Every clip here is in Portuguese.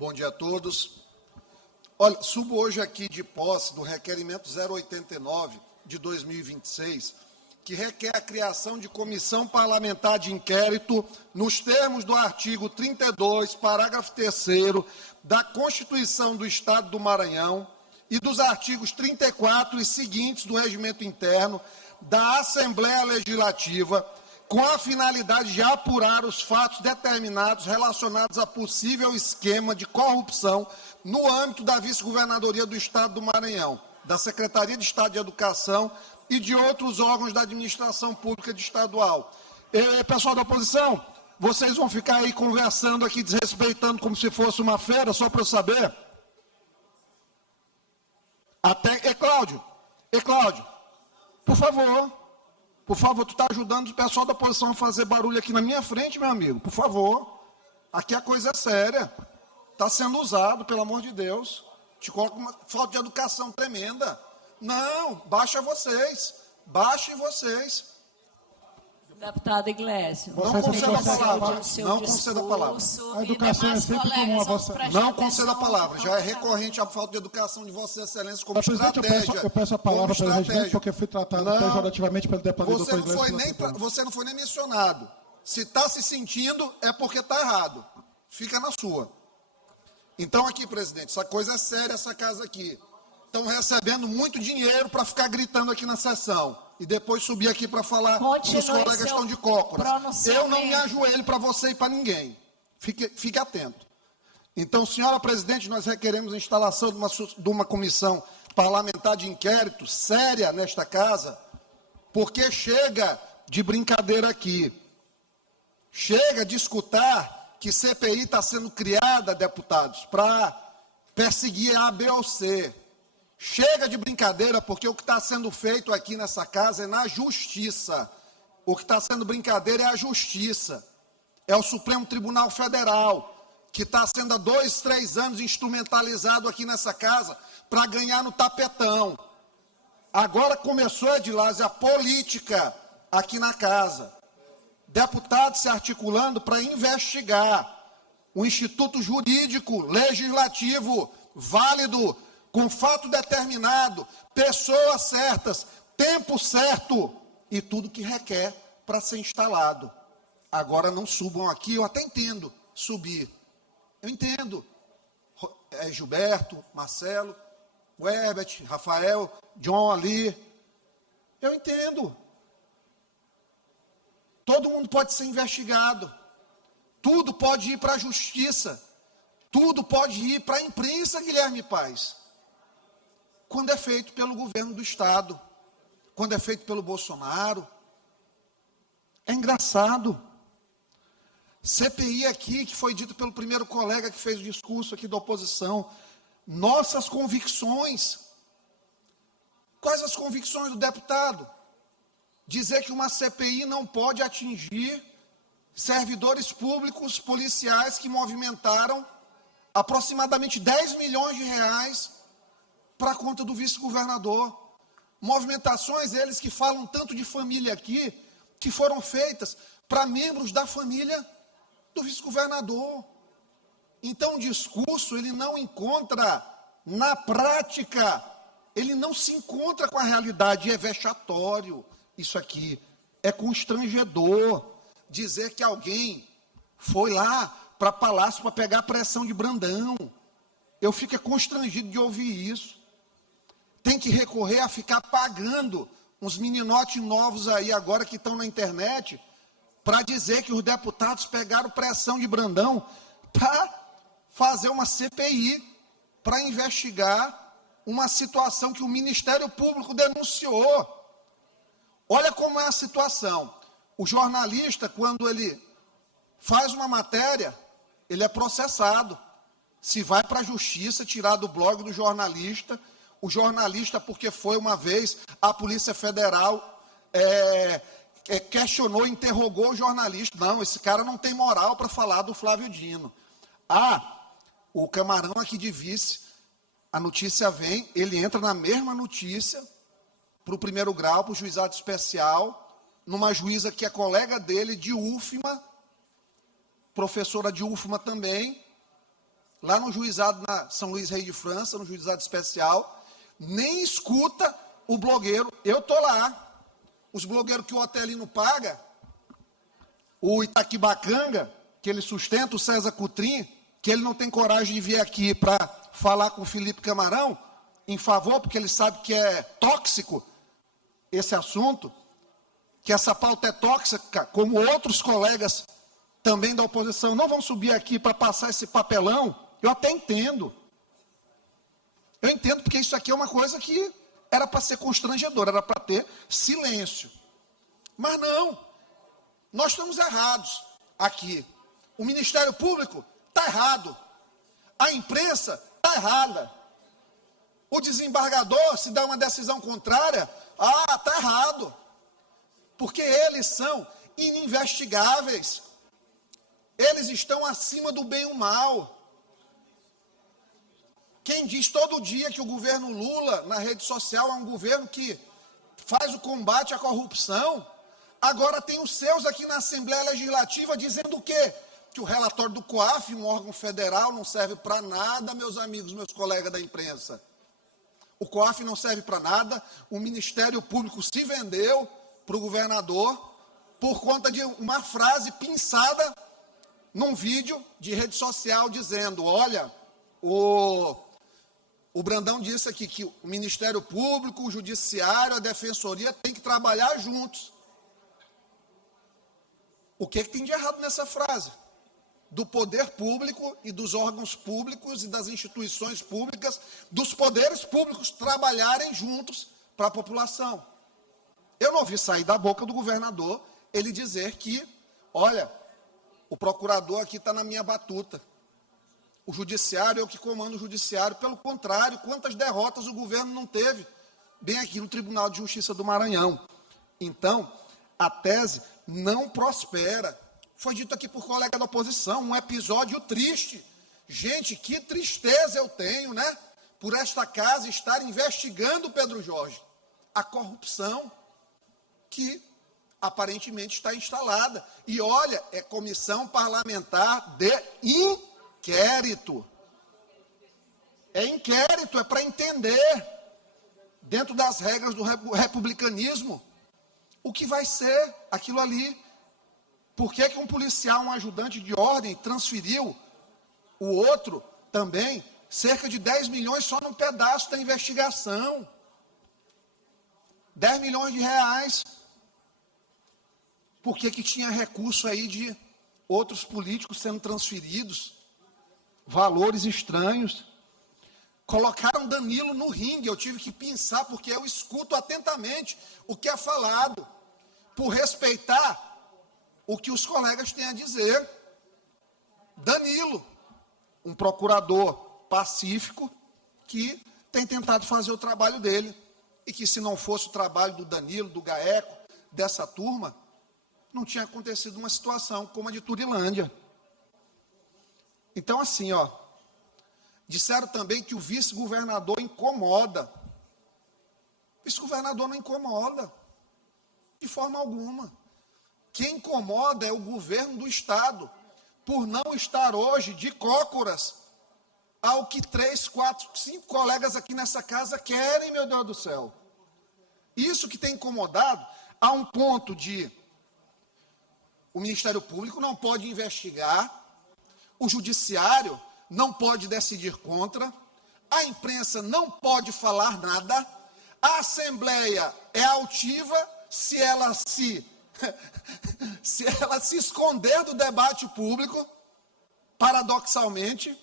Bom dia a todos. Olha, subo hoje aqui de posse do requerimento 089 de 2026, que requer a criação de comissão parlamentar de inquérito nos termos do artigo 32, parágrafo 3º da Constituição do Estado do Maranhão e dos artigos 34 e seguintes do Regimento Interno da Assembleia Legislativa, com a finalidade de apurar os fatos determinados relacionados a possível esquema de corrupção no âmbito da Vice-Governadoria do Estado do Maranhão, da Secretaria de Estado de Educação e de outros órgãos da administração pública estadual. Pessoal da oposição, vocês vão ficar aí conversando aqui, desrespeitando como se fosse uma feira, só para eu saber? Cláudio, por favor, tu está ajudando o pessoal da oposição a fazer barulho aqui na minha frente, meu amigo, por favor. Aqui a coisa é séria. Está sendo usado, pelo amor de Deus. Te coloca uma falta de educação tremenda. Não, baixem vocês. Deputado Iglécio. Não conceda a palavra. Não conceda a palavra. A educação é sempre comum a vossa... Não conceda a palavra. Já é recorrente a falta de educação de Vossa Excelência como estratégia. Eu peço a palavra para o regimento porque fui tratado pejorativamente pelo deputado doutor Iglécio. Você não foi nem mencionado. Se está se sentindo, é porque está errado. Fica na sua. Então, aqui, presidente, essa coisa é séria, essa casa aqui. Estão recebendo muito dinheiro para ficar gritando aqui na sessão. E depois subir aqui para falar que os colegas estão de cócoras. Eu não me ajoelho para você e para ninguém. Fique atento. Então, senhora presidente, nós requeremos a instalação de uma comissão parlamentar de inquérito séria nesta casa, porque chega de brincadeira aqui. Chega de escutar que CPI está sendo criada, deputados, para perseguir A, B ou C. Chega de brincadeira, porque o que está sendo feito aqui nessa casa é na justiça. O que está sendo brincadeira é a justiça. É o Supremo Tribunal Federal, que está sendo há 2, 3 anos instrumentalizado aqui nessa casa para ganhar no tapetão. Agora começou, Edilásio, a política aqui na casa. Deputados se articulando para investigar. O Instituto Jurídico Legislativo válido, com fato determinado, pessoas certas, tempo certo e tudo que requer para ser instalado. Agora não subam aqui, eu até entendo subir. Eu entendo. Gilberto, Marcelo, Herbert, Rafael, John ali. Eu entendo. Todo mundo pode ser investigado. Tudo pode ir para a justiça. Tudo pode ir para a imprensa, Guilherme Paes. Quando é feito pelo governo do Estado, quando é feito pelo Bolsonaro. É engraçado. CPI aqui, que foi dito pelo primeiro colega que fez o discurso aqui da oposição. Nossas convicções. Quais as convicções do deputado? Dizer que uma CPI não pode atingir servidores públicos policiais que movimentaram aproximadamente 10 milhões de reais para a conta do vice-governador. Movimentações, eles que falam tanto de família aqui, que foram feitas para membros da família do vice-governador. Então, o discurso, ele não encontra, na prática, ele não se encontra com a realidade, é vexatório isso aqui. É constrangedor dizer que alguém foi lá para Palácio para pegar a pressão de Brandão. Eu fico constrangido de ouvir isso. Tem que recorrer a ficar pagando uns meninotes novos aí agora que estão na internet para dizer que os deputados pegaram pressão de Brandão para fazer uma CPI para investigar uma situação que o Ministério Público denunciou. Olha como é a situação. O jornalista, quando ele faz uma matéria, ele é processado. Se vai para a justiça, tirar do blog do jornalista, o jornalista, porque foi uma vez, a Polícia Federal questionou, interrogou o jornalista. Não, esse cara não tem moral para falar do Flávio Dino. O camarão aqui de vice, a notícia vem, ele entra na mesma notícia, para o primeiro grau, para o juizado especial, numa juíza que é colega dele, de UFMA, professora de UFMA também, lá no juizado na São Luís Rei de França, no juizado especial, nem escuta o blogueiro. Eu estou lá. Os blogueiros que o Otelino paga, o Itaquibacanga, que ele sustenta, o César Coutrin, que ele não tem coragem de vir aqui para falar com o Felipe Camarão, em favor, porque ele sabe que é tóxico esse assunto, que essa pauta é tóxica, como outros colegas também da oposição não vão subir aqui para passar esse papelão, eu até entendo. Eu entendo, porque isso aqui é uma coisa que era para ser constrangedora, era para ter silêncio. Mas não, nós estamos errados aqui. O Ministério Público está errado. A imprensa está errada. O desembargador, se dá uma decisão contrária, está errado. Porque eles são ininvestigáveis. Eles estão acima do bem e o mal. Quem diz todo dia que o governo Lula, na rede social, é um governo que faz o combate à corrupção, agora tem os seus aqui na Assembleia Legislativa dizendo o quê? Que o relatório do COAF, um órgão federal, não serve para nada, meus amigos, meus colegas da imprensa. O COAF não serve para nada, o Ministério Público se vendeu para o governador por conta de uma frase pinçada num vídeo de rede social dizendo, olha, o Brandão disse aqui que o Ministério Público, o Judiciário, a Defensoria tem que trabalhar juntos. O que tem de errado nessa frase? Do poder público e dos órgãos públicos e das instituições públicas, dos poderes públicos trabalharem juntos para a população. Eu não ouvi sair da boca do governador ele dizer que, olha, o procurador aqui está na minha batuta. O judiciário é o que comanda o judiciário. Pelo contrário, quantas derrotas o governo não teve, bem aqui no Tribunal de Justiça do Maranhão. Então, a tese não prospera. Foi dito aqui por colega da oposição, um episódio triste. Gente, que tristeza eu tenho, né? Por esta casa estar investigando, Pedro Jorge, a corrupção que aparentemente está instalada. E olha, é comissão parlamentar de inquérito. É inquérito, é para entender, dentro das regras do republicanismo, o que vai ser aquilo ali. Por que um policial, um ajudante de ordem, transferiu o outro também cerca de 10 milhões só num pedaço da investigação? 10 milhões de reais. Por que tinha recurso aí de outros políticos sendo transferidos? Valores estranhos. Colocaram Danilo no ringue, eu tive que pensar, porque eu escuto atentamente o que é falado, por respeitar o que os colegas têm a dizer. Danilo, um procurador pacífico, que tem tentado fazer o trabalho dele, e que se não fosse o trabalho do Danilo, do Gaeco, dessa turma, não tinha acontecido uma situação como a de Turilândia. Então, assim, disseram também que o vice-governador incomoda. O vice-governador não incomoda, de forma alguma. Quem incomoda é o governo do Estado, por não estar hoje de cócoras ao que 3, 4, 5 colegas aqui nessa casa querem, meu Deus do céu. Isso que tem incomodado, a um ponto de o Ministério Público não pode investigar, o Judiciário não pode decidir contra, a imprensa não pode falar nada, a Assembleia é altiva se ela se esconder do debate público, paradoxalmente,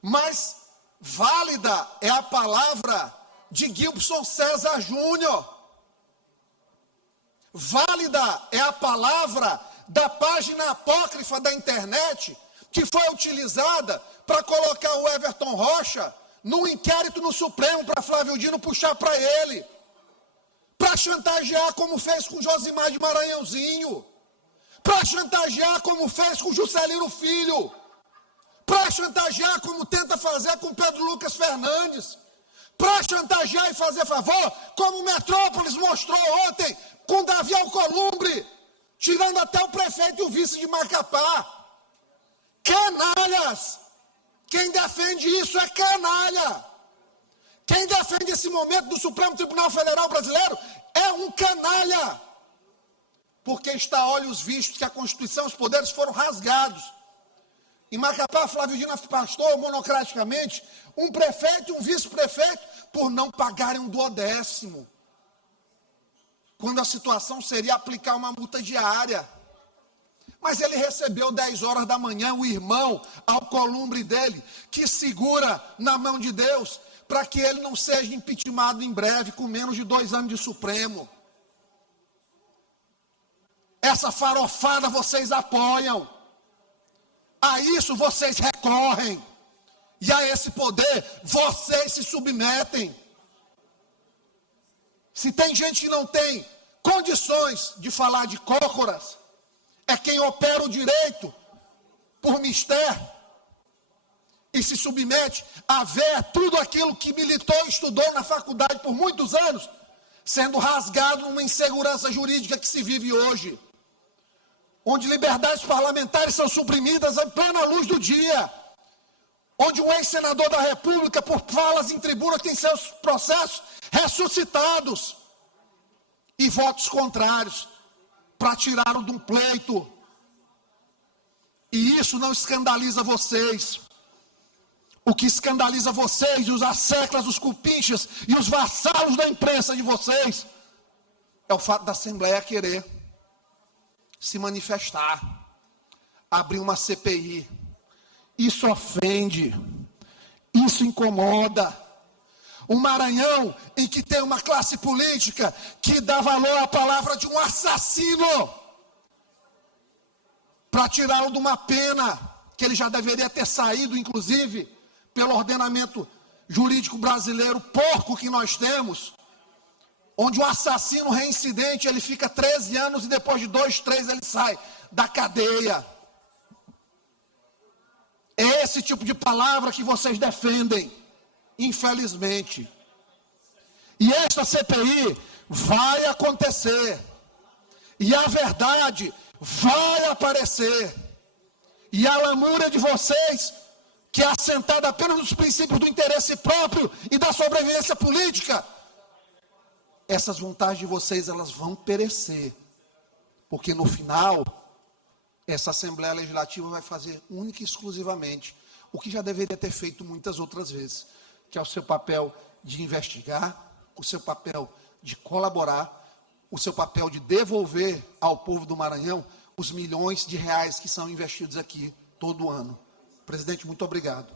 mas válida é a palavra de Gilson César Júnior, válida é a palavra da página apócrifa da internet, que foi utilizada para colocar o Everton Rocha num inquérito no Supremo para Flávio Dino puxar para ele, para chantagear como fez com Josimar de Maranhãozinho, para chantagear como fez com Juscelino Filho, para chantagear como tenta fazer com Pedro Lucas Fernandes, para chantagear e fazer favor, como Metrópolis mostrou ontem com Davi Alcolumbre, tirando até o prefeito e o vice de Macapá. Canalhas Quem defende isso é canalha. Quem defende esse momento do Supremo Tribunal Federal Brasileiro é um canalha. Porque está a olhos vistos que a Constituição e os poderes foram rasgados. Em Macapá, Flávio Dino afastou monocraticamente um prefeito e um vice-prefeito por não pagarem um 1/10. Quando a situação seria aplicar uma multa diária. Mas ele recebeu 10 horas da manhã o irmão alcolumbre dele, que segura na mão de Deus, para que ele não seja impeachmentado em breve, com menos de 2 anos de Supremo. Essa farofada vocês apoiam. A isso vocês recorrem. E a esse poder vocês se submetem. Se tem gente que não tem condições de falar de cócoras, é quem opera o direito por mistério e se submete a ver tudo aquilo que militou e estudou na faculdade por muitos anos, sendo rasgado numa insegurança jurídica que se vive hoje, onde liberdades parlamentares são suprimidas em plena luz do dia, onde um ex-senador da República, por falas em tribuna, tem seus processos ressuscitados, e votos contrários para tirá-lo de um pleito. E isso não escandaliza vocês. O que escandaliza vocês, os asseclas, os cupinchas e os vassalos da imprensa de vocês, é o fato da Assembleia querer se manifestar, abrir uma CPI. Isso ofende, isso incomoda. Um Maranhão em que tem uma classe política que dá valor à palavra de um assassino para tirá-lo de uma pena que ele já deveria ter saído, inclusive, pelo ordenamento jurídico brasileiro porco que nós temos, onde o assassino reincidente, ele fica 13 anos e depois de 2, 3 ele sai da cadeia. É esse tipo de palavra que vocês defendem, infelizmente. E esta CPI vai acontecer. E a verdade vai aparecer. E a lamúria de vocês, que é assentada apenas nos princípios do interesse próprio e da sobrevivência política, essas vontades de vocês, elas vão perecer. Porque no final, essa Assembleia Legislativa vai fazer única e exclusivamente o que já deveria ter feito muitas outras vezes, que é o seu papel de investigar, o seu papel de colaborar, o seu papel de devolver ao povo do Maranhão os milhões de reais que são investidos aqui todo ano. Presidente, muito obrigado.